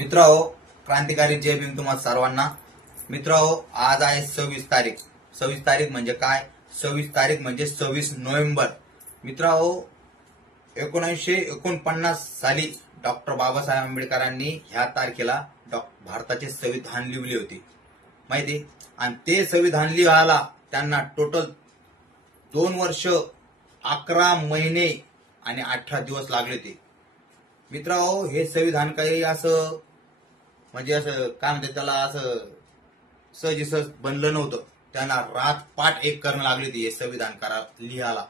मित्रांनो, क्रांतिकारी जय भीम तुम्हाला सर्वांना। मित्रांनो, आज आहे 26 तारीख। 26 तारीख म्हणजे काय? 26 तारीख म्हणजे 26 नोव्हेंबर। मित्रांनो, 1949 साली डॉक्टर बाबासाहेब आंबेडकरांनी ह्या तारखेला भारताचे संविधान लिहिले होते, माहिती? आणि ते संविधान लिहायला त्यांना टोटल 2 वर्ष 11 महिने आणि 18 दिवस लागले होते। मित्रांनो, हे संविधान काही असं म्हणजे असं काय म्हणतात त्याला, असं सहज बनलं नव्हतं। त्यांना रात पाठ एक करणं लागली होती हे संविधान लिहायला।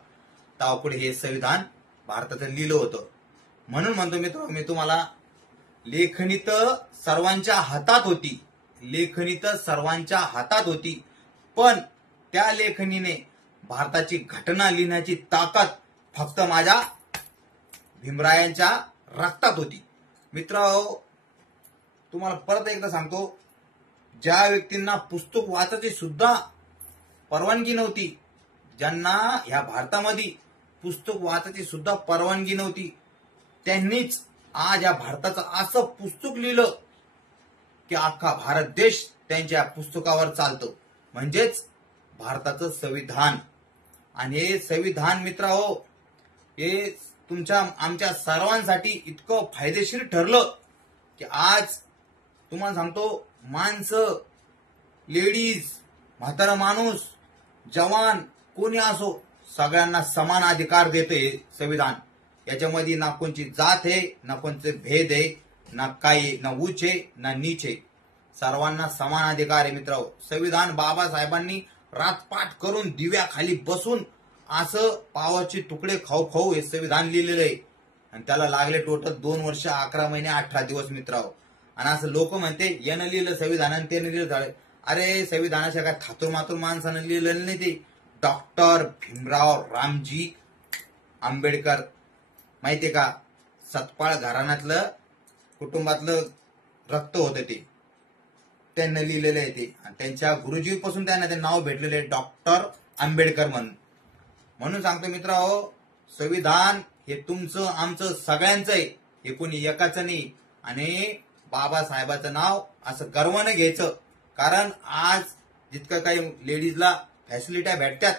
त्यापुढे हे संविधान भारताचं लिहिलं होतं। म्हणून म्हणतो मित्र, मी तुम्हाला, लेखणी तर सर्वांच्या हातात होती, लेखणी तर सर्वांच्या हातात होती, पण त्या लेखणीने भारताची घटना लिहिण्याची ताकद फक्त माझ्या भीमरायांच्या रक्तात होती। मित्रांनो, तुम्हाला परत एकदा सांगतो, ज्या व्यक्तींना पुस्तक वाचायची सुद्धा परवानगी नव्हती, ज्यांना ह्या भारतामध्ये पुस्तक वाचायची सुद्धा परवानगी नव्हती, त्यांनीच आज या भारताचं असं पुस्तक लिहिलं की अख्खा भारत देश त्यांच्या पुस्तकावर चालतो, म्हणजेच भारताचं संविधान। आणि हे संविधान मित्रांनो, हे तुमच्या आमच्या सर्वांसाठी इतकं फायदेशीर ठरलं की आज तुम्हाला सांगतो, माणसं, लेडीज, म्हातारा माणूस, जवान, कोणी असो, सगळ्यांना समान अधिकार देते हे संविधान। याच्यामध्ये ना कोणची जात आहे, ना कोणचे भेद आहे, ना काही, ना उच्च आहे, ना नीच आहे, सर्वांना समान अधिकार आहे। मित्रांनो, संविधान बाबासाहेबांनी रातपाठ करून दिव्याखाली बसून असं पावाचे तुकडे खाऊ खाऊ हे संविधान लिहिलेलं आहे। आणि त्याला लागले टोटल 2 वर्ष 11 महिने 18 दिवस मित्रांनो। आणि असं लोक म्हणते, यानं लिहिलं संविधान आणि त्यानं लिहिलं झालं। अरे, संविधानाच्या काय थातूर मातूर माणसानं लिहिलं नाही, ते डॉक्टर भीमराव रामजी आंबेडकर, माहितीये का? सतपाळ घराण्यातलं कुटुंबातलं रक्त होतं ते, त्यांना लिहिलेलं आहे ते। आणि त्यांच्या गुरुजीपासून त्यांना ते नाव भेटलेलं आहे, डॉक्टर आंबेडकर म्हणून। म्हणून सांगतो मित्रांनो, संविधान हे तुमचं आमचं सगळ्यांचं आहे, हे कोणी एकाचं नाही। आणि बाबासाहेबाचं नाव असं गर्वाने घ्यायचं, कारण आज जितकं काही लेडीजला फॅसिलिट्या भेटतात,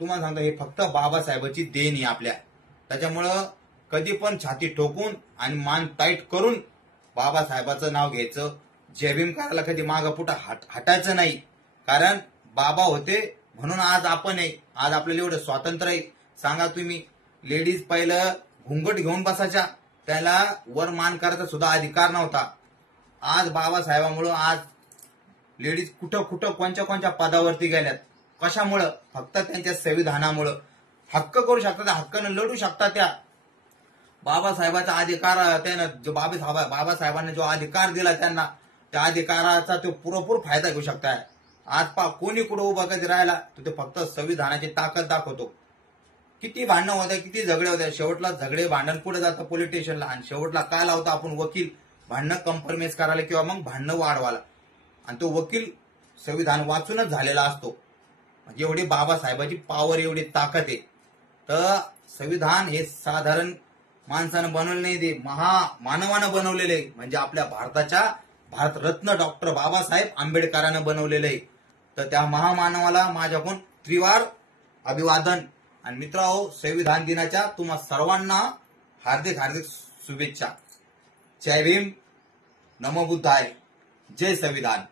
तुम्हाला सांगतो हे फक्त बाबासाहेबाची देण आहे आपल्या। त्याच्यामुळं कधी पण छाती ठोकून आणि मान टाईट करून बाबासाहेबाचं नाव घ्यायचं, जय भीम करायला कधी मागं पुढं हटायचं नाही, कारण बाबा होते म्हणून आज आपण आहे, आज आपल्याला एवढं स्वातंत्र्य आहे। सांगा तुम्ही, लेडीज पहिलं घुंगट घेऊन बसायच्या, त्याला वर मान करायचा सुद्धा अधिकार नव्हता। आज बाबासाहेबांमुळे आज लेडीज कुठं कुठं कोणत्या कोणत्या पदावरती गेल्यात, कशामुळं? फक्त त्यांच्या संविधानामुळं हक्क करू शकतात, हक्कानं लढू शकतात। त्या बाबासाहेबाचा अधिकार, त्यानं जो बाबासाहेबांनी जो अधिकार दिला त्यांना, त्या अधिकाराचा तो पुरेपूर फायदा घेऊ शकताय। आज कोणी कुठं उभं कधी राहिला, तो फक्त संविधानाची ताकद दाखवतो। किती भांडणं होत्या, किती झगडे होत्या, शेवटला झगडे भांडण पुढे जातं पोलीस स्टेशनला, आणि शेवटला काय लावतो आपण? वकील, भांडणं कम्प्रोमाइज करायला किंवा मग भांडणं वाढवायला, आणि तो वकील संविधान वाचूनच झालेला असतो। म्हणजे एवढी बाबासाहेबाची पावर, एवढी ताकद आहे। तर संविधान हे साधारण माणसानं बनवलं नाही, ते महामानवानं बनवलेलं आहे, म्हणजे आपल्या भारताच्या भारतरत्न डॉक्टर बाबासाहेब आंबेडकरांनं बनवलेलं आहे। तर त्या महामानवाला माझ्याकडून त्रिवार अभिवादन। आणि मित्रांनो, संविधान दिनाच्या तुम्हा सर्वांना हार्दिक हार्दिक शुभेच्छा। जय भीम, नमो बुद्धाय, जय संविधान।